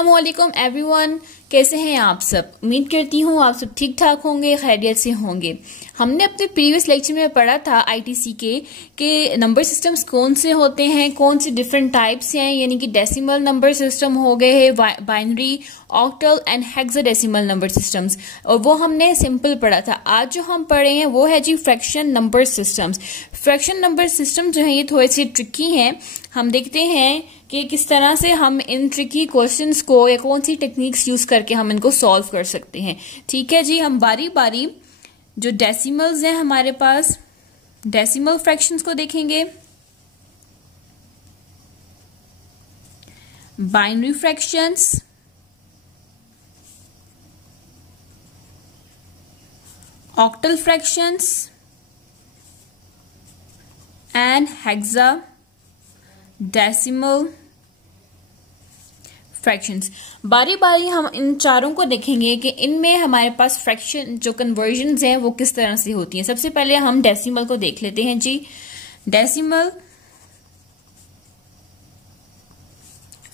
अस्सलामुअलैकुम एवरीवन, कैसे हैं आप सब। उम्मीद करती हूँ आप सब ठीक ठाक होंगे, खैरियत से होंगे। हमने अपने प्रीवियस लेक्चर में पढ़ा था आईटीसी के नंबर सिस्टम्स कौन से होते हैं, कौन से डिफरेंट टाइप्स हैं, यानी कि डेसिमल नंबर सिस्टम हो गए हैं, binary, octal and hexadecimal number systems, और वो हमने सिंपल पढ़ा था। आज जो हम पढ़े हैं वो है जी fraction number systems. Fraction number system जो है ये थोड़े से ट्रिकी हैं। हम देखते हैं कि किस तरह से हम इन ट्रिकी क्वेश्चंस को या कौन सी टेक्निक्स यूज करके हम इनको सॉल्व कर सकते हैं। ठीक है जी, हम बारी बारी जो डेसिमल्स हैं हमारे पास, डेसिमल फ्रैक्शंस को देखेंगे, binary fractions, octal fractions and hexadecimal fractions. बारी बारी हम इन चारों को देखेंगे कि इनमें हमारे पास फ्रैक्शन जो कन्वर्जन्स हैं वो किस तरह से होती हैं। सबसे पहले हम डेसिमल को देख लेते हैं जी। डेसिमल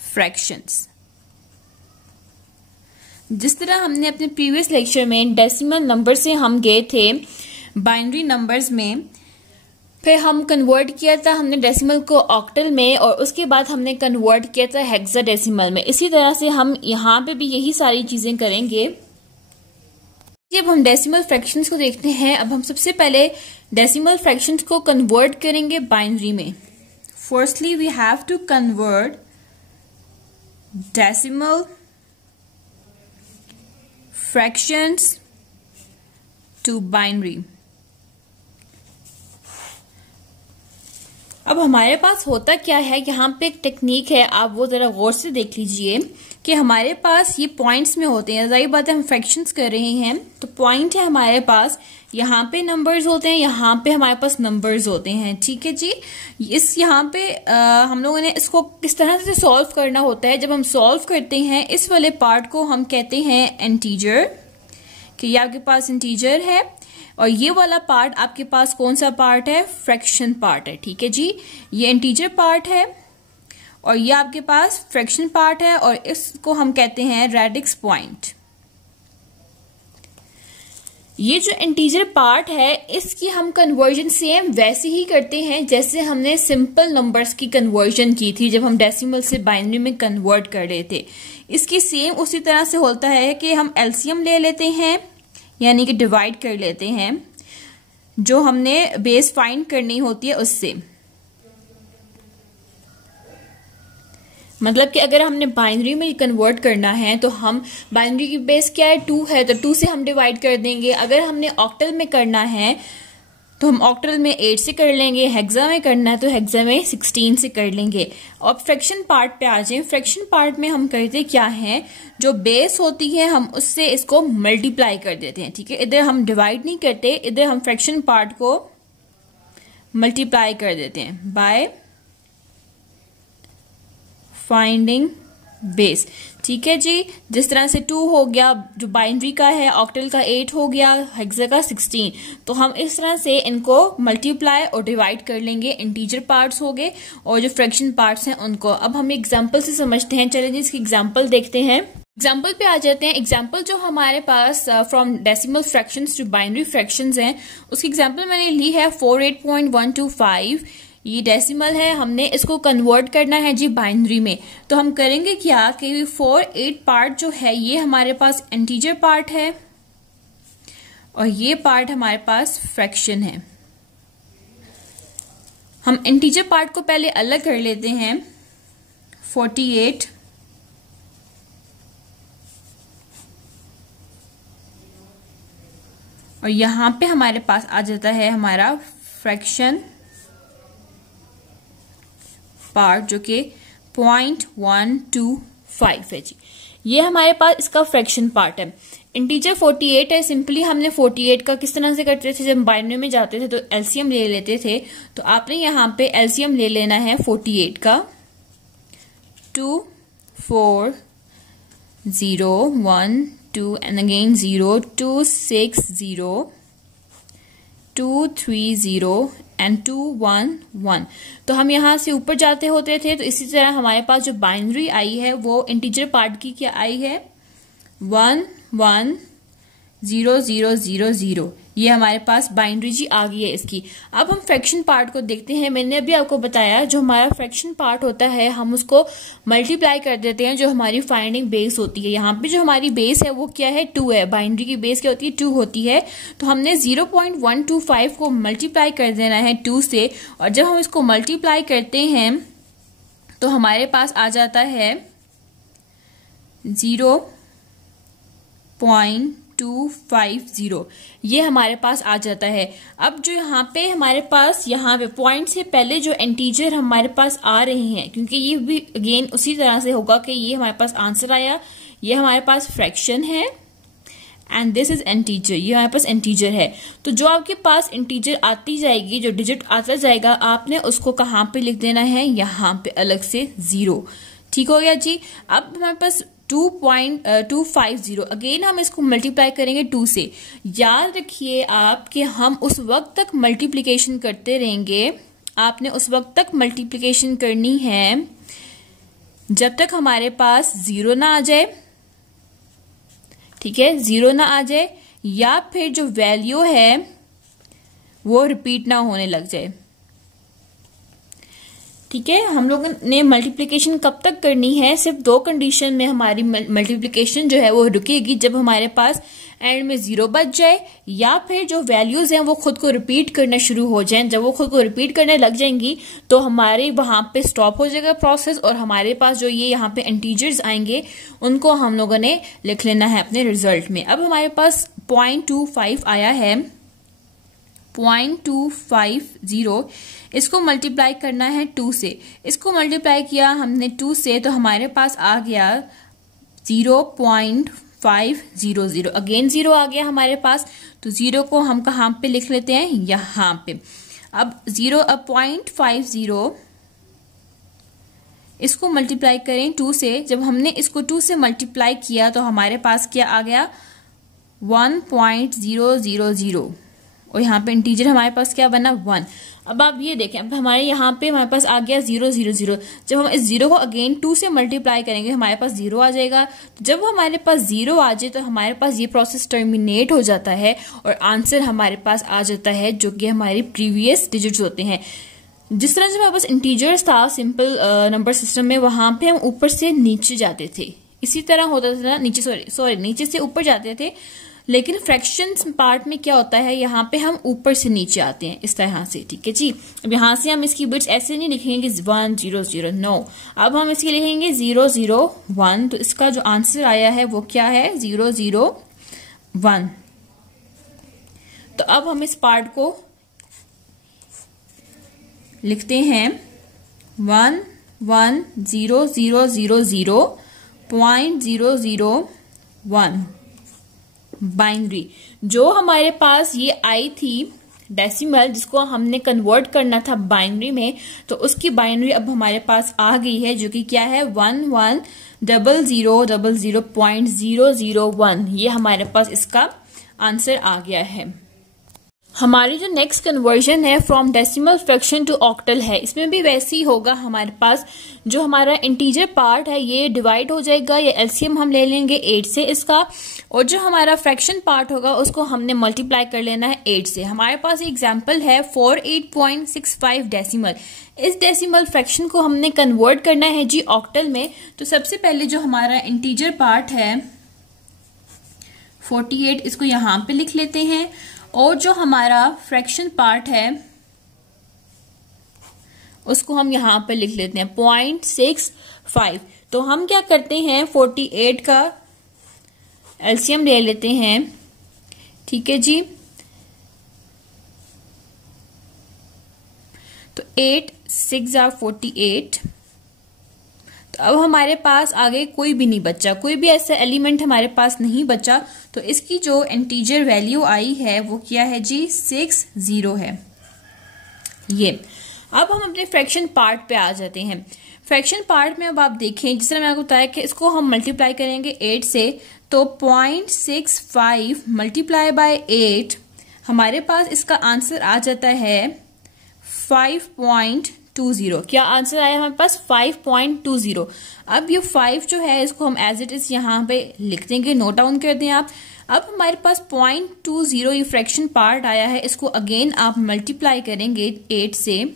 फ्रैक्शंस, जिस तरह हमने अपने प्रीवियस लेक्चर में डेसिमल नंबर से हम गए थे बाइनरी नंबर्स में, फिर हम कन्वर्ट किया था हमने डेसिमल को ऑक्टल में, और उसके बाद हमने कन्वर्ट किया था हेक्साडेसिमल में। इसी तरह से हम यहाँ पे भी यही सारी चीजें करेंगे। जब हम डेसिमल फ्रैक्शंस को देखते हैं, अब हम सबसे पहले डेसिमल फ्रैक्शंस को कन्वर्ट करेंगे बाइनरी में। Firstly we have to convert decimal fractions to binary. अब हमारे पास होता क्या है, यहाँ पे एक टेक्निक है, आप वो जरा गौर से देख लीजिए कि हमारे पास ये पॉइंट्स में होते हैं। जाहिर बात है हम फ्रैक्शंस कर रहे हैं तो पॉइंट है हमारे पास, यहाँ पे नंबर्स होते हैं, यहाँ पे हमारे पास नंबर्स होते हैं। ठीक है जी, इस यहाँ पे हम लोगों ने इसको किस तरह से सॉल्व करना होता है। जब हम सॉल्व करते हैं इस वाले पार्ट को हम कहते हैं इंटीजर, कि ये आपके पास इंटीजर है, और ये वाला पार्ट आपके पास कौन सा पार्ट है, फ्रैक्शन पार्ट है। ठीक है जी, ये इंटीजर पार्ट है और ये आपके पास फ्रैक्शन पार्ट है, और इसको हम कहते हैं रेडिक्स पॉइंट। ये जो इंटीजर पार्ट है इसकी हम कन्वर्जन सेम वैसे ही करते हैं जैसे हमने सिंपल नंबर्स की कन्वर्जन की थी जब हम डेसिमल से बाइनरी में कन्वर्ट कर रहे थे। इसकी सेम उसी तरह से होता है कि हम एलसीएम ले लेते हैं, यानी कि डिवाइड कर लेते हैं जो हमने बेस फाइंड करनी होती है उससे। मतलब कि अगर हमने बाइनरी में कन्वर्ट करना है तो हम बाइनरी की बेस क्या है, 2 है, तो 2 से हम डिवाइड कर देंगे। अगर हमने ऑक्टल में करना है तो हम ऑक्टल में 8 से कर लेंगे, हेक्सा में करना है तो हेक्सा में 16 से कर लेंगे। और फ्रैक्शन पार्ट पे आ जाए। फ्रैक्शन पार्ट में हम करते क्या है, जो बेस होती है हम उससे इसको मल्टीप्लाई कर देते हैं। ठीक है, इधर हम डिवाइड नहीं करते, इधर हम फ्रैक्शन पार्ट को मल्टीप्लाई कर देते हैं बाय फाइंडिंग बेस। ठीक है जी, जिस तरह से 2 हो गया जो बाइनरी का है, ऑक्टल का 8 हो गया, हेक्सा का 16, तो हम इस तरह से इनको मल्टीप्लाई और डिवाइड कर लेंगे। इंटीजर पार्ट्स हो गए और जो फ्रैक्शन पार्ट्स हैं उनको। अब हम एग्जांपल से समझते हैं। चलिए जी, इसकी एग्जांपल देखते हैं। एग्जाम्पल पे आ जाते हैं। एग्जाम्पल जो हमारे पास from decimal fractions to binary fractions हैं, उसकी एग्जाम्पल मैंने ली है 48.125। ये डेसिमल है, हमने इसको कन्वर्ट करना है जी बाइनरी में। तो हम करेंगे क्या कि 48 पार्ट जो है ये हमारे पास इंटीजर पार्ट है और ये पार्ट हमारे पास फ्रैक्शन है। हम इंटीजर पार्ट को पहले अलग कर लेते हैं। 48 और यहां पे हमारे पास आ जाता है हमारा फ्रैक्शन पार्ट जो कि 0.125 है जी। ये हमारे पास इसका फ्रैक्शन पार्ट है। इंटीजर 48 है। सिंपली हमने 48 का किस तरह से करते थे, जब बाइनरी में जाते थे तो एलसीएम ले लेते थे। तो आपने यहाँ पे एलसीएम ले लेना है 48 का। 2 4 0 1 2 and again 0 2 6 0 2 3 0 एंड 2 1 1। तो हम यहाँ से ऊपर जाते होते थे, तो इसी तरह हमारे पास जो बाइनरी आई है वो इंटीजर पार्ट की क्या आई है 1 1 0 0 0 0। ये हमारे पास बाइनरी जी आ गई है इसकी। अब हम फ्रैक्शन पार्ट को देखते हैं। मैंने अभी आपको बताया जो हमारा फ्रैक्शन पार्ट होता है हम उसको मल्टीप्लाई कर देते हैं जो हमारी फाइंडिंग बेस होती है। यहाँ पे जो हमारी बेस है वो क्या है 2 है। बाइनरी की बेस क्या होती है 2 होती है। तो हमने 0.125 को मल्टीप्लाई कर देना है 2 से, और जब हम इसको मल्टीप्लाई करते हैं तो हमारे पास आ जाता है 0.250। ये हमारे पास आ जाता है। अब जो यहाँ पे हमारे पास यहाँ पे पॉइंट से पहले जो इंटीजर हमारे पास आ रहे हैं, क्योंकि ये भी अगेन उसी तरह से होगा कि ये हमारे पास आंसर आया, ये हमारे पास फ्रैक्शन है एंड दिस इज इंटीजर, ये हमारे पास इंटीजर है। तो जो आपके पास इंटीजर आती जाएगी, जो डिजिट आता जाएगा, आपने उसको कहाँ पे लिख देना है यहाँ पे अलग से 0। ठीक हो गया जी। अब हमारे पास 2.250 अगेन हम इसको मल्टीप्लाई करेंगे 2 से। याद रखिए आप कि हम उस वक्त तक मल्टीप्लिकेशन करते रहेंगे, आपने उस वक्त तक मल्टीप्लिकेशन करनी है जब तक हमारे पास 0 ना आ जाए। ठीक है, 0 ना आ जाए या फिर जो वैल्यू है वो रिपीट ना होने लग जाए। ठीक है, हम लोगों ने मल्टीप्लिकेशन कब तक करनी है, सिर्फ 2 कंडीशन में हमारी मल्टीप्लिकेशन जो है वो रुकेगी, जब हमारे पास एंड में 0 बच जाए या फिर जो वैल्यूज हैं वो खुद को रिपीट करना शुरू हो जाएं। जब वो खुद को रिपीट करने लग जाएंगी तो हमारे वहां पे स्टॉप हो जाएगा प्रोसेस, और हमारे पास जो ये यहाँ पे इंटीजर्स आएंगे उनको हम लोगों ने लिख लेना है अपने रिजल्ट में। अब हमारे पास 0.25 आया है, 0.250, इसको मल्टीप्लाई करना है 2 से। इसको मल्टीप्लाई किया हमने 2 से तो हमारे पास आ गया 0.500। अगेन 0 आ गया हमारे पास, तो 0 को हम कहाँ पे लिख लेते हैं यहाँ पे। अब 0.50 इसको मल्टीप्लाई करें 2 से। जब हमने इसको 2 से मल्टीप्लाई किया तो हमारे पास क्या आ गया 1.000, और यहाँ पे इंटीजर हमारे पास क्या बना 1। अब आप ये देखें, अब हमारे यहाँ पे हमारे पास आ गया 000। जब हम इस 0 को अगेन 2 से मल्टीप्लाई करेंगे हमारे पास 0 आ जाएगा। जब हमारे पास 0 आ जाए तो हमारे पास ये प्रोसेस टर्मिनेट हो जाता है और आंसर हमारे पास आ जाता है जो कि हमारी प्रीवियस डिजिट्स होते हैं। जिस तरह से हमारे पास इंटीजर्स था सिंपल नंबर सिस्टम में, वहां पे हम ऊपर से नीचे जाते थे, इसी तरह होता था नीचे से ऊपर जाते थे। लेकिन फ्रैक्शन पार्ट में क्या होता है, यहाँ पे हम ऊपर से नीचे आते हैं इस तरह से। ठीक है जी। अब यहाँ से हम इसकी बिट्स ऐसे नहीं लिखेंगे 1 0 0, नो, अब हम इसकी लिखेंगे 0 0 1। तो इसका जो आंसर आया है वो क्या है 0 0 1। तो अब हम इस पार्ट को लिखते हैं 1 1 0 0 0 0.001 बाइनरी। जो हमारे पास ये आई थी डेसिमल, जिसको हमने कन्वर्ट करना था बाइनरी में, तो उसकी बाइनरी अब हमारे पास आ गई है जो कि क्या है 110000.001। ये हमारे पास इसका आंसर आ गया है। हमारी जो नेक्स्ट कन्वर्जन है from decimal fraction to octal है, इसमें भी वैसे ही होगा। हमारे पास जो हमारा इंटीजर पार्ट है ये डिवाइड हो जाएगा, या एलसीएम हम ले लेंगे 8 से इसका, और जो हमारा फ्रैक्शन पार्ट होगा उसको हमने मल्टीप्लाई कर लेना है 8 से। हमारे पास एग्जाम्पल है 48.65 डेसिमल। इस डेसिमल फ्रैक्शन को हमने कन्वर्ट करना है जी ऑक्टल में। तो सबसे पहले जो हमारा इंटीजर पार्ट है 48, इसको यहाँ पे लिख लेते हैं, और जो हमारा फ्रैक्शन पार्ट है उसको हम यहां पर लिख लेते हैं 0.65। तो हम क्या करते हैं 48 का एलसीएम ले लेते हैं। ठीक है जी। तो 8 6 48। तो अब हमारे पास आगे कोई भी नहीं बचा, कोई भी ऐसा एलिमेंट हमारे पास नहीं बचा। तो इसकी जो इंटीजर वैल्यू आई है वो क्या है जी 60 है ये। अब हम अपने फ्रैक्शन पार्ट पे आ जाते हैं। फ्रैक्शन पार्ट में अब आप देखें, जिस तरह मैंने आपको बताया कि इसको हम मल्टीप्लाई करेंगे 8 से, तो 0.65 मल्टीप्लाई बाय 8 हमारे पास इसका आंसर आ जाता है 5.20। क्या आंसर आया हमारे पास? 5.20। अब ये 5 जो है इसको हम एज इट इज यहाँ पे लिख देंगे, नोट डाउन कर दें आप। अब हमारे पास 0.20 ये फ्रैक्शन पार्ट आया है, इसको अगेन आप मल्टीप्लाई करेंगे 8 से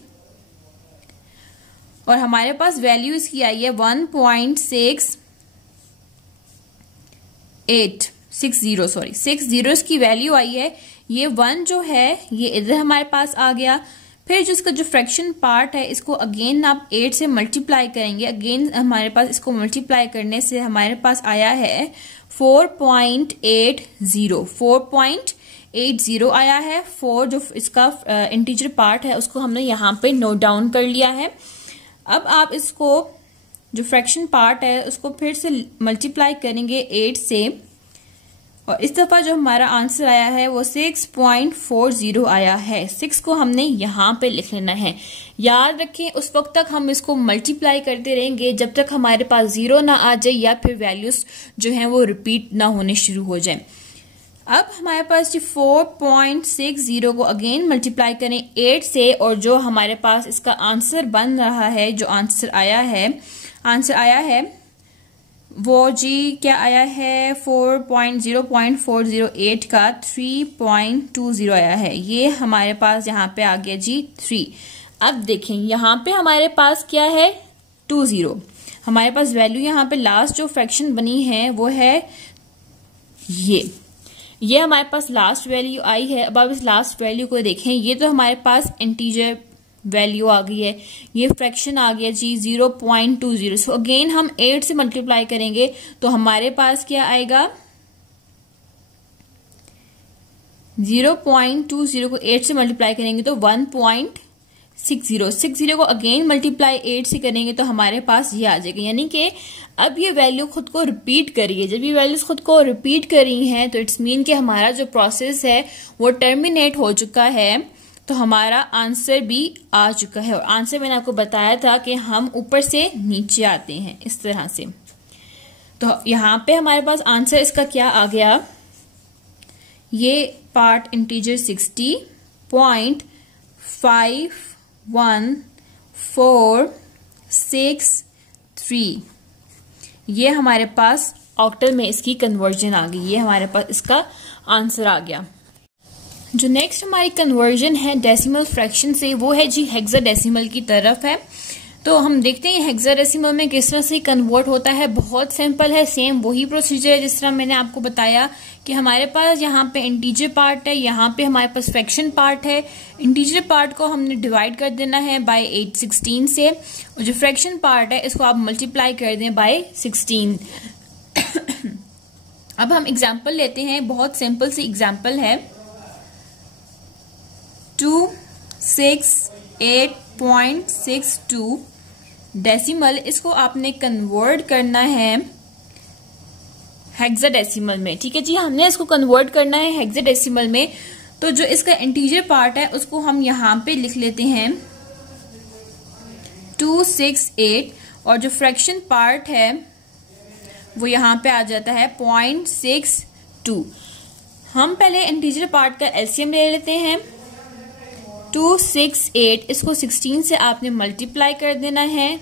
और हमारे पास वैल्यू इसकी आई है 1.60 इसकी वैल्यू आई है। ये 1 जो है ये इधर हमारे पास आ गया। फिर जो इसका जो फ्रैक्शन पार्ट है इसको अगेन आप 8 से मल्टीप्लाई करेंगे। अगेन हमारे पास इसको मल्टीप्लाई करने से हमारे पास आया है 4.80 आया है। 4 जो इसका इंटीजर पार्ट है उसको हमने यहाँ पे नोट डाउन कर लिया है। अब आप इसको जो फ्रैक्शन पार्ट है उसको फिर से मल्टीप्लाई करेंगे 8 से और इस दफा जो हमारा आंसर आया है वो 6.40 आया है। 6 को हमने यहाँ पे लिख लेना है। याद रखें उस वक्त तक हम इसको मल्टीप्लाई करते रहेंगे जब तक हमारे पास 0 ना आ जाए या फिर वैल्यूज जो हैं वो रिपीट ना होने शुरू हो जाए। अब हमारे पास 4.60 को अगेन मल्टीप्लाई करें 8 से और जो हमारे पास इसका आंसर बन रहा है, जो आंसर आया है वो जी क्या आया है 4.0.408 का 3.20 आया है। ये हमारे पास यहाँ पे आ गया जी 3। अब देखें यहाँ पे हमारे पास क्या है 20। हमारे पास वैल्यू यहाँ पे लास्ट जो फ्रैक्शन बनी है वो है ये हमारे पास लास्ट वैल्यू आई है। अब आप इस लास्ट वैल्यू को देखें, ये तो हमारे पास इंटीजर वैल्यू आ गई है, ये फ्रैक्शन आ गया जी 0.20। सो अगेन हम 8 से मल्टीप्लाई करेंगे तो हमारे पास क्या आएगा 0.20 को 8 से मल्टीप्लाई करेंगे तो 1.60 को अगेन मल्टीप्लाई 8 से करेंगे तो हमारे पास ये आ जाएगा। यानी कि अब ये वैल्यू खुद को रिपीट करिए। जब ये वैल्यूज खुद को रिपीट करी हैं तो इट्स मीन कि हमारा जो प्रोसेस है वो टर्मिनेट हो चुका है, तो हमारा आंसर भी आ चुका है। और आंसर मैंने आपको बताया था कि हम ऊपर से नीचे आते हैं इस तरह से। तो यहाँ पे हमारे पास आंसर इसका क्या आ गया, ये पार्ट इंटीजर 60.51463 ये हमारे पास ऑक्टल में इसकी कन्वर्जन आ गई। ये हमारे पास इसका आंसर आ गया। जो नेक्स्ट हमारी कन्वर्जन है डेसिमल फ्रैक्शन से वो है जी हेक्साडेसिमल की तरफ है। तो हम देखते हैं हेक्साडेसिमल में किस तरह से कन्वर्ट होता है। बहुत सिंपल है, सेम वही प्रोसीजर है जिस तरह मैंने आपको बताया कि हमारे पास यहाँ पे इंटीजर पार्ट है, यहाँ पे हमारे पास फ्रैक्शन पार्ट है। इंटीजर पार्ट को हमने डिवाइड कर देना है बाय 816 से और जो फ्रैक्शन पार्ट है इसको आप मल्टीप्लाई कर दें बाय 16। अब हम एग्जाम्पल लेते हैं, बहुत सिंपल सी एग्जाम्पल है 268.62 डेसिमल। इसको आपने कन्वर्ट करना है हेक्साडेसिमल में। ठीक है जी, हमने इसको कन्वर्ट करना है हेक्साडेसिमल में। तो जो इसका इंटीजर पार्ट है उसको हम यहाँ पे लिख लेते हैं 268 और जो फ्रैक्शन पार्ट है वो यहाँ पे आ जाता है 0.62। हम पहले इंटीजर पार्ट का एलसीएम ले लेते हैं 268, इसको 16 से आपने मल्टीप्लाई कर देना है।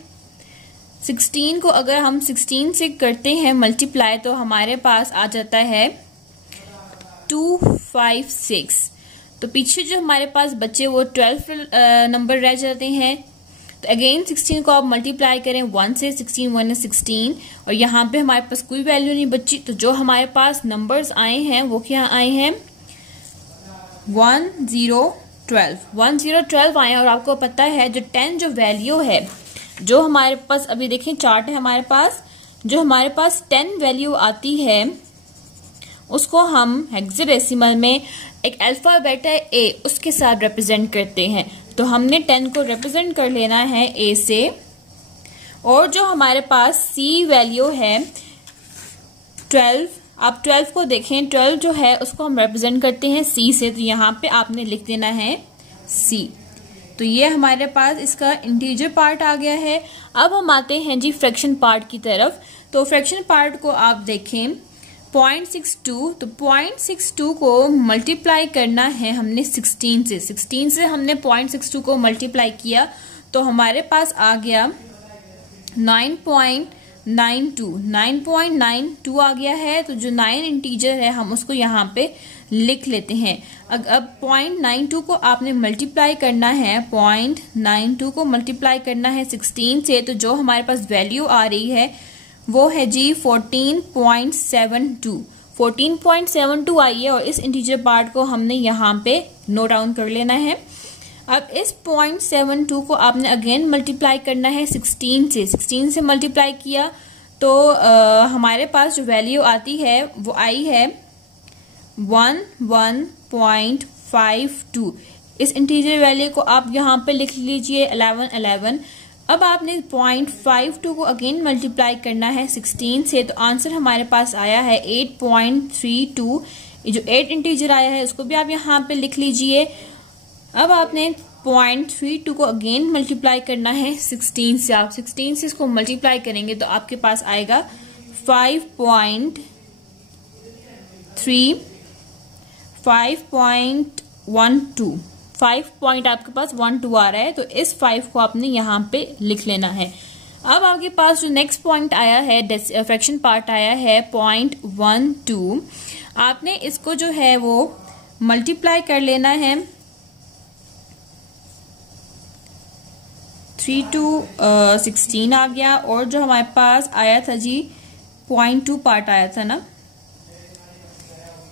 16 को अगर हम 16 से करते हैं मल्टीप्लाई तो हमारे पास आ जाता है 256। तो पीछे जो हमारे पास बचे वो 12 नंबर रह जाते हैं। तो अगेन 16 को आप मल्टीप्लाई करें 1 से, 16 1 is 16 और यहाँ पे हमारे पास कोई वैल्यू नहीं बची। तो जो हमारे पास नंबर्स आए हैं वो क्या आए हैं 1012 आए। और आपको पता है जो 10 जो वैल्यू है जो हमारे पास अभी देखें चार्ट है हमारे पास, जो हमारे पास 10 वैल्यू आती है उसको हम हेक्साडेसिमल में एक अल्फाबेट है ए उसके साथ रिप्रेजेंट करते हैं। तो हमने 10 को रिप्रेजेंट कर लेना है ए से। और जो हमारे पास सी वैल्यू है 12, आप 12 को देखें, 12 जो है उसको हम रिप्रेजेंट करते हैं सी से। तो यहाँ पे आपने लिख देना है सी। तो ये हमारे पास इसका इंटीजर पार्ट आ गया है। अब हम आते हैं जी फ्रैक्शन पार्ट की तरफ। तो फ्रैक्शन पार्ट को आप देखें 0.62, तो 0.62 को मल्टीप्लाई करना है हमने 16 से। 16 से हमने 0.62 को मल्टीप्लाई किया तो हमारे पास आ गया 9.92। 9.92 आ गया है। तो जो 9 इंटीजर है हम उसको यहाँ पे लिख लेते हैं। अब 0.92 को आपने मल्टीप्लाई करना है, 0.92 को मल्टीप्लाई करना है 16 से, तो जो हमारे पास वैल्यू आ रही है वो है जी 14.72। 14.72 आई है और इस इंटीजर पार्ट को हमने यहाँ पे नोट डाउन कर लेना है। अब इस 0.72 को आपने अगेन मल्टीप्लाई करना है 16 से। 16 से मल्टीप्लाई किया तो हमारे पास जो वैल्यू आती है वो आई है 11.52। इस इंटीजर वैल्यू को आप यहाँ पे लिख लीजिए 1111। अब आपने 0.52 को अगेन मल्टीप्लाई करना है 16 से, तो आंसर हमारे पास आया है 8.32। ये जो 8 इंटीजर आया है उसको भी आप यहाँ पे लिख लीजिए। अब आपने 0.32 को अगेन मल्टीप्लाई करना है 16 से। आप 16 से इसको मल्टीप्लाई करेंगे तो आपके पास आएगा 5.12 5 पॉइंट आपके पास 12 आ रहा है। तो इस 5 को आपने यहाँ पे लिख लेना है। अब आपके पास जो नेक्स्ट पॉइंट आया है, फ्रैक्शन पार्ट आया है 0.12। आपने इसको जो है वो मल्टीप्लाई कर लेना है 3 to 16 आ गया। और जो हमारे पास आया था जी 0.2 पार्ट आया था ना,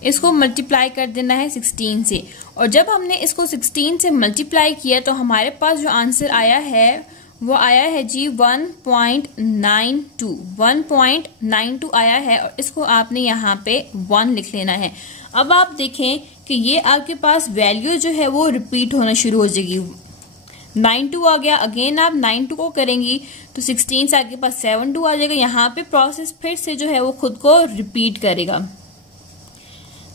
इसको मल्टीप्लाई कर देना है 16 से। और जब हमने इसको 16 से मल्टीप्लाई किया तो हमारे पास जो आंसर आया है वो आया है जी 1.92। 1.92 आया है और इसको आपने यहाँ पे 1 लिख लेना है। अब आप देखें कि ये आपके पास वैल्यू जो है वो रिपीट होना शुरू हो जाएगी। 92 आ गया, अगेन आप 92 को करेंगी तो 16 से आपके पास 72 आ जाएगा। यहाँ पे प्रोसेस फिर से जो है वो खुद को रिपीट करेगा।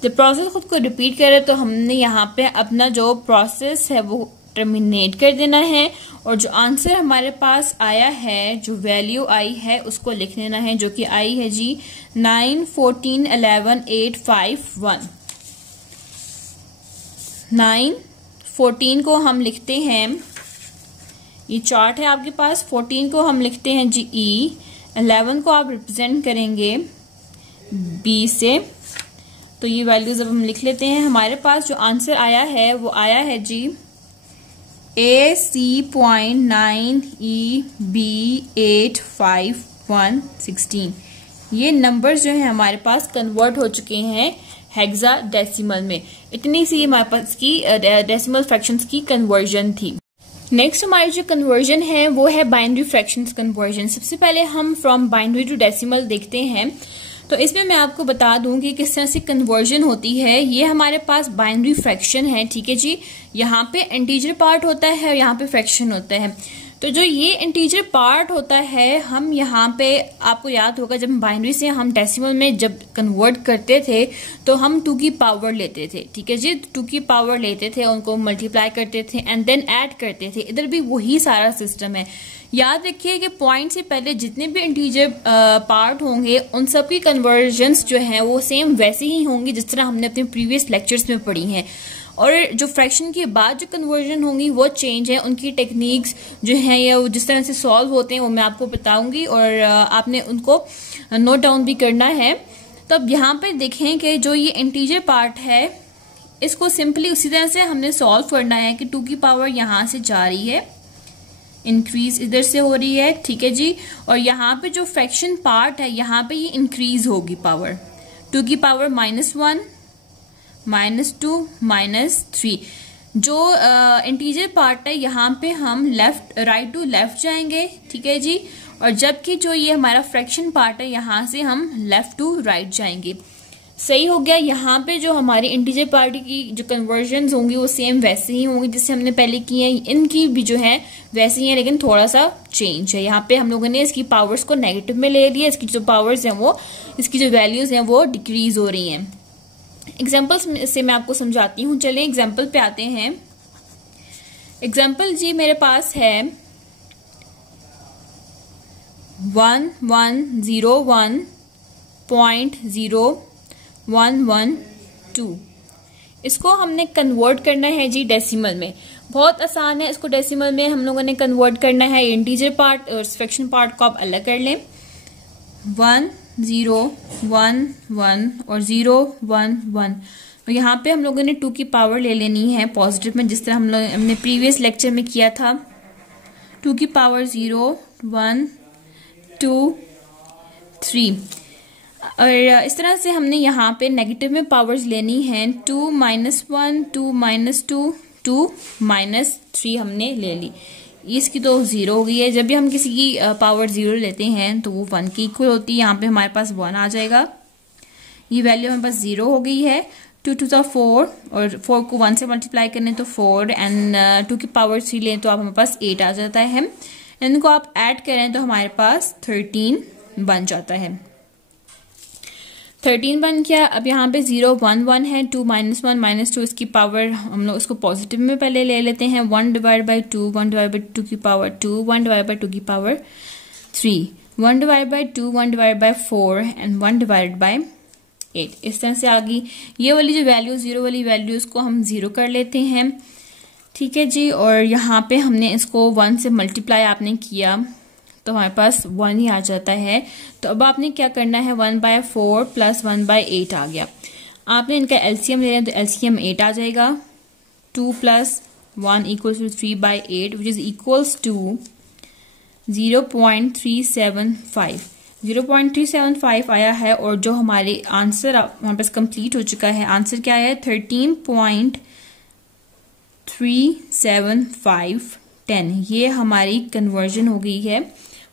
जब प्रोसेस खुद को रिपीट करे तो हमने यहाँ पे अपना जो प्रोसेस है वो टर्मिनेट कर देना है और जो आंसर हमारे पास आया है, जो वैल्यू आई है उसको लिख लेना है, जो कि आई है जी 91411,851। 914 को हम लिखते हैं, ये चार्ट है आपके पास, 14 को हम लिखते हैं जी ई, 11 को आप रिप्रेजेंट करेंगे बी से। तो ये वैल्यूज अब हम लिख लेते हैं। हमारे पास जो आंसर आया है वो आया है जी AC.9EB85116। ये नंबर्स जो है हमारे पास कन्वर्ट हो चुके हैं हेक्साडेसिमल में। इतनी सी हमारे पास की डेसिमल फ्रैक्शंस की कन्वर्जन थी। नेक्स्ट हमारी जो कन्वर्जन है वो है बाइनरी फ्रैक्शंस कन्वर्जन। सबसे पहले हम फ्रॉम बाइनरी टू डेसिमल देखते हैं। तो इसमें मैं आपको बता दूं कि किस तरह से कन्वर्जन होती है। ये हमारे पास बाइनरी फ्रैक्शन है, ठीक है जी। यहाँ पे इंटीजर पार्ट होता है और यहाँ पे फ्रैक्शन होता है। तो जो ये इंटीजर पार्ट होता है, हम यहाँ पे आपको याद होगा जब बाइनरी से हम डेसिमल में जब कन्वर्ट करते थे तो हम 2 की पावर लेते थे, ठीक है जी। 2 की पावर लेते थे, उनको मल्टीप्लाई करते थे एंड देन ऐड करते थे। इधर भी वही सारा सिस्टम है। याद रखिए कि पॉइंट से पहले जितने भी इंटीजर पार्ट होंगे उन सब की कन्वर्जन्स जो है वो सेम वैसे ही होंगी जिस तरह हमने अपने प्रीवियस लेक्चर्स में पढ़ी हैं। और जो फ्रैक्शन के बाद जो कन्वर्जन होंगी वो चेंज है। उनकी टेक्निक्स जो हैं या जिस तरह से सॉल्व होते हैं वो मैं आपको बताऊंगी और आपने उनको नोट डाउन भी करना है। तो अब यहाँ पे देखें कि जो ये इंटीजर पार्ट है इसको सिंपली उसी तरह से हमने सॉल्व करना है कि 2 की पावर यहाँ से जा रही है, इंक्रीज इधर से हो रही है, ठीक है जी। और यहाँ पे जो फ्रैक्शन पार्ट है यहाँ पे ये इंक्रीज होगी पावर, 2 की पावर -1, -2, -3। जो इंटीजर पार्ट है यहाँ पे हम राइट टू लेफ्ट जाएंगे, ठीक है जी। और जबकि जो ये हमारा फ्रैक्शन पार्ट है यहाँ से हम लेफ्ट टू राइट जाएंगे। सही हो गया। यहाँ पे जो हमारी इंटीजर पार्ट की जो कन्वर्जन होंगी वो सेम वैसे ही होंगी जैसे हमने पहले की है। इनकी भी जो है वैसे ही है लेकिन थोड़ा सा चेंज है। यहाँ पे हम लोगों ने इसकी पावर्स को नेगेटिव में ले लिया, इसकी जो पावर्स हैं वो, इसकी जो वैल्यूज हैं वो डिक्रीज हो रही हैं। एग्जाम्पल्स से मैं आपको समझाती हूँ। चलें एग्जाम्पल पे आते हैं। एग्जाम्पल जी मेरे पास है 1101.0 112। इसको हमने कन्वर्ट करना है जी डेसिमल में। बहुत आसान है, इसको डेसिमल में हम लोगों ने कन्वर्ट करना है। इंटीजर पार्ट और फ्रैक्शन पार्ट को आप अलग कर लें। 1 0 1 1 और 0 1 1। तो यहाँ पे हम लोगों ने 2 की पावर ले लेनी है पॉजिटिव में, जिस तरह हमने प्रीवियस लेक्चर में किया था। 2 की पावर 0 1 2 3। और इस तरह से हमने यहाँ पे नेगेटिव में पावर्स लेनी है। 2 -1 2 -2 2 -3 हमने ले ली। इसकी तो 0 हो गई है। जब भी हम किसी की पावर 0 लेते हैं तो वो 1 की इक्वल होती है। यहाँ पे हमारे पास 1 आ जाएगा। ये वैल्यू हमारे पास 0 हो गई है। 2 2 4 और 4 को 1 से मल्टीप्लाई करने तो 4 एंड 2 की पावर 3 लें तो आप हमारे पास 8 आ जाता है। इनको आप ऐड करें तो हमारे पास 13 बन जाता है। 13 बन गया। अब यहाँ पे 0 1 1 है। 2 -1 -2 इसकी पावर हम लोग इसको पॉजिटिव में पहले ले लेते हैं। 1 डिवाइड बाई 2 1 डिवाइड बाई 2 की पावर 2 1 डिवाइड बाई 2 की power 3 1 divide by 2 1 divide by 4 and 1 divide by 8। इस तरह से आ गई। ये वाली जो वैल्यू 0 वाली वैल्यू इसको हम 0 कर लेते हैं। ठीक है जी। और यहाँ पे हमने इसको 1 से मल्टीप्लाई आपने किया तो हमारे पास 1 ही आ जाता है। तो अब आपने क्या करना है, 1/4 प्लस 1/8 आ गया। आपने इनका एलसीएम ले लें तो एलसीएम 8 आ जाएगा। 2 + 1 = 3/8 विच इज इक्वल्स टू 0.375। 0.375 आया है। और जो हमारे आंसर हमारे पास कंप्लीट हो चुका है। आंसर क्या है, 13.37510। ये हमारी कन्वर्जन हो गई है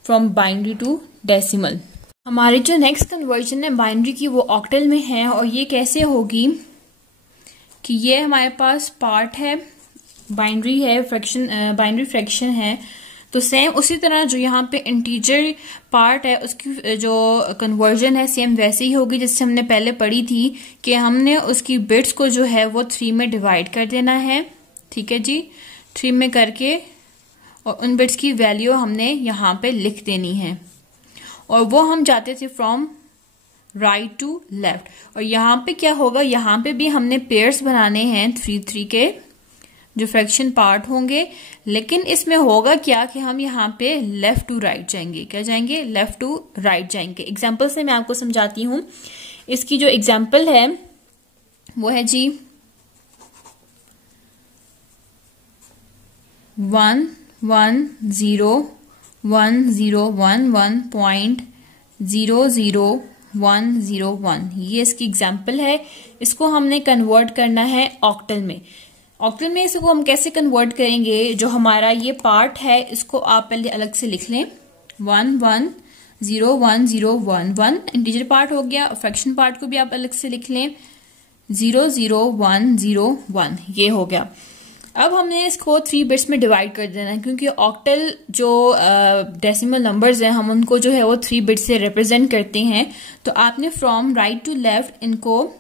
फ्रॉम बाइनरी टू डेसिमल। हमारी जो नेक्स्ट कन्वर्जन है बाइनरी की वो ऑक्टल में है। और ये कैसे होगी कि ये हमारे पास पार्ट है, बाइनरी है, बाइनरी फ्रैक्शन है। तो सेम उसी तरह जो यहाँ पे इंटीजर पार्ट है उसकी जो कन्वर्जन है सेम वैसे ही होगी जैसे हमने पहले पढ़ी थी कि हमने उसकी बिट्स को जो है वो 3 में डिवाइड कर देना है। ठीक है जी, 3 में करके और उन बिट्स की वैल्यू हमने यहाँ पे लिख देनी है। और वो हम जाते थे फ्रॉम राइट टू लेफ्ट। और यहाँ पे क्या होगा, यहाँ पे भी हमने पेयर्स बनाने हैं 3 3 के जो फ्रैक्शन पार्ट होंगे। लेकिन इसमें होगा क्या कि हम यहाँ पे लेफ्ट टू राइट जाएंगे। क्या जाएंगे, लेफ्ट टू राइट जाएंगे। एग्जाम्पल से मैं आपको समझाती हूँ। इसकी जो एग्जाम्पल है वो है जी 1 1 0 1 0 1 1.00101। ये इसकी एग्जाम्पल है। इसको हमने कन्वर्ट करना है ऑक्टल में। ऑक्टल में इसको हम कैसे कन्वर्ट करेंगे, जो हमारा ये पार्ट है इसको आप पहले अलग से लिख लें। 1 1 0 1 0 1 1 इंटीजर पार्ट हो गया। फ्रैक्शन पार्ट को भी आप अलग से लिख लें। 0 0 1 0 1 ये हो गया। अब हमने इसको 3 बिट्स में डिवाइड कर देना है क्योंकि ऑक्टल जो डेसिमल नंबर्स हैं हम उनको जो है वो 3 बिट्स से रिप्रेजेंट करते हैं। तो आपने फ्रॉम राइट टू लेफ्ट इनको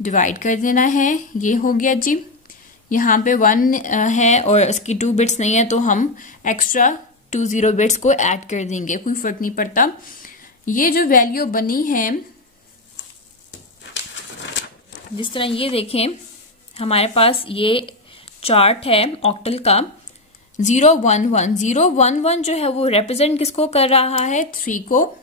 डिवाइड कर देना है। ये हो गया जी। यहाँ पे 1 है और इसकी 2 बिट्स नहीं है तो हम एक्स्ट्रा 2 0 बिट्स को ऐड कर देंगे, कोई फर्क नहीं पड़ता। ये जो वैल्यू बनी है जिस तरह ये देखें, हमारे पास ये चार्ट है ऑक्टल का। 0 1 1 0 1 1 जो है वो रिप्रेजेंट किसको कर रहा है, 3 को।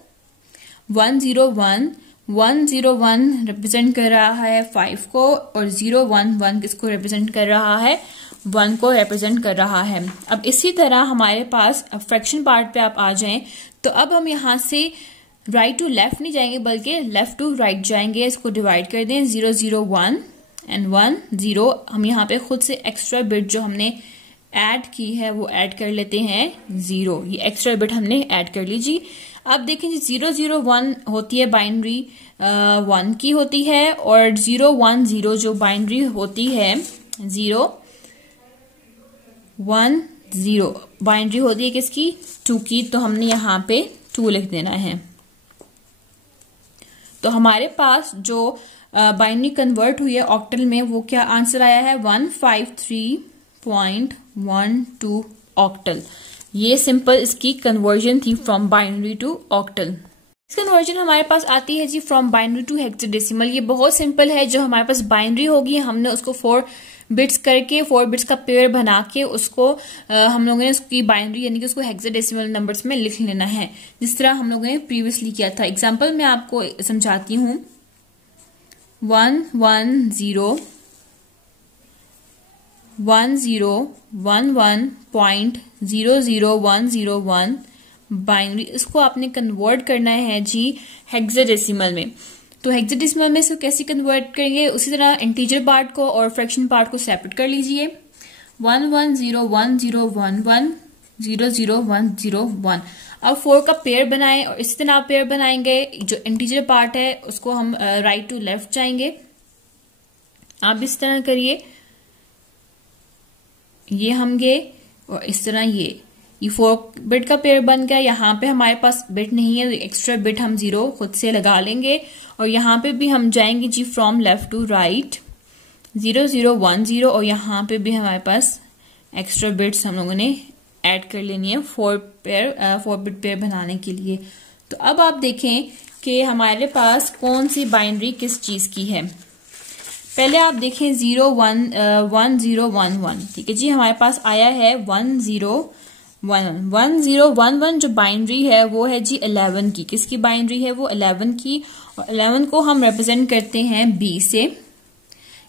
1 0 1 1 0 1 रिप्रेजेंट कर रहा है 5 को। और 0 1 1 किसको रिप्रेजेंट कर रहा है, 1 को रिप्रेजेंट कर रहा है। अब इसी तरह हमारे पास फ्रैक्शन पार्ट पे आप आ जाएं तो अब हम यहाँ से राइट टू लेफ्ट नहीं जाएंगे बल्कि लेफ्ट टू राइट जाएंगे। इसको डिवाइड कर दें। 0 0 1 एंड 1 0। हम यहाँ पे खुद से एक्स्ट्रा बिट जो हमने ऐड की है वो ऐड कर लेते हैं 0। ये एक्स्ट्रा बिट हमने ऐड कर लीजिए। अब देखें जी 0 0 1 होती है बाइनरी 1 की होती है। और 0 1 0 जो बाइनरी होती है 0 1 0 बाइनरी होती है किसकी, 2 की। तो हमने यहाँ पे 2 लिख देना है। तो हमारे पास जो बाइनरी कन्वर्ट हुई है ऑक्टल में वो क्या आंसर आया है, 153.12 ऑक्टल। ये सिंपल इसकी कन्वर्जन थी from binary to octal. Conversion हमारे पास आती है जी फ्रॉम बाइनरी टू हेक्साडेसिमल। ये बहुत सिंपल है। जो हमारे पास बाइनरी होगी हमने उसको 4 बिट्स करके 4 बिट्स का पेयर बना के उसको हम लोगों ने उसकी बाइनरी यानी कि उसको हेक्साडेसिमल नंबर्स में लिख लेना है, जिस तरह हम लोगों ने प्रीवियसली किया था। एग्जांपल मैं आपको समझाती हूँ। 11011.00101 बाइनरी, इसको आपने कन्वर्ट करना है जी हेक्साडेसिमल में। तो हेक्साडेसिमल में इसको कैसे कन्वर्ट करेंगे, उसी तरह इंटीजर पार्ट को और फ्रैक्शन पार्ट को सेपरेट कर लीजिए। 1101011000101। अब 4 का पेयर बनाएं और इसी तरह पेयर बनाएंगे। जो इंटीजर पार्ट है उसको हम राइट टू लेफ्ट जाएंगे। आप इस तरह करिए, ये हम गए और इस तरह ये 4 बिट का पेयर बन गया। यहाँ पे हमारे पास बिट नहीं है तो एक्स्ट्रा बिट हम 0 खुद से लगा लेंगे और यहाँ पे भी हम जाएंगे जी फ्रॉम लेफ्ट टू राइट 0010 और यहाँ पे भी हमारे पास एक्स्ट्रा बिट्स हम लोगों ने ऐड कर लेनी है 4 बिट पेयर बनाने के लिए। तो अब आप देखें कि हमारे पास कौन सी बाइनरी किस चीज की है। पहले आप देखें 1011, ठीक है जी, हमारे पास आया है 1011 जो बाइनरी है वो है जी 11 की। किसकी बाइनरी है वो 11 की, और 11 को हम रिप्रेजेंट करते हैं B से।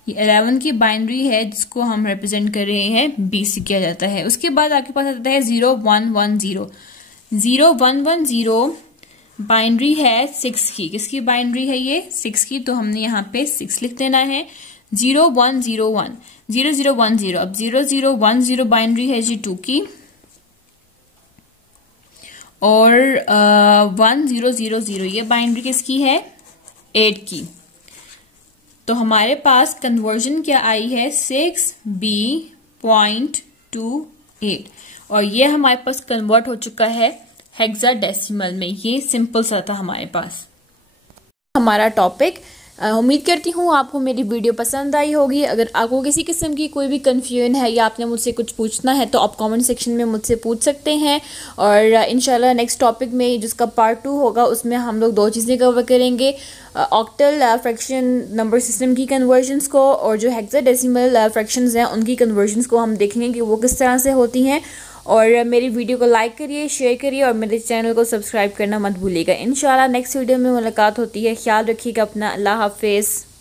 ये 11 की बाइनरी है जिसको हम रिप्रेजेंट कर रहे हैं B से किया जाता है। उसके बाद आपके पास आता है 0110 बाइनरी है 6 की। किसकी बाइनरी है ये 6 की, तो हमने यहाँ पे 6 लिख देना है। 0010 अब 0010 बाइनरी है जी 2 की और 1000 ये बाइनरी किसकी है 8 की। तो हमारे पास कन्वर्जन क्या आई है 6B.28 और ये हमारे पास कन्वर्ट हो चुका है हेक्साडेसिमल में। ये सिंपल सा था हमारे पास हमारा टॉपिक। उम्मीद करती हूँ आपको मेरी वीडियो पसंद आई होगी। अगर आपको किसी किस्म की कोई भी कन्फ्यूजन है या आपने मुझसे कुछ पूछना है तो आप कमेंट सेक्शन में मुझसे पूछ सकते हैं। और इंशाल्लाह नेक्स्ट टॉपिक में जिसका पार्ट 2 होगा उसमें हम लोग 2 चीज़ें कवर करेंगे, ऑक्टल फ्रैक्शन नंबर सिस्टम की कन्वर्जन्स को और जो हेक्साडेसिमल फ्रैक्शंस हैं उनकी कन्वर्जन्स को हम देखेंगे कि वो किस तरह से होती हैं। और मेरी वीडियो को लाइक करिए, शेयर करिए और मेरे चैनल को सब्सक्राइब करना मत भूलिएगा। इंशाल्लाह नेक्स्ट वीडियो में मुलाकात होती है। ख्याल रखिएगा अपना। अल्लाह हाफिज़।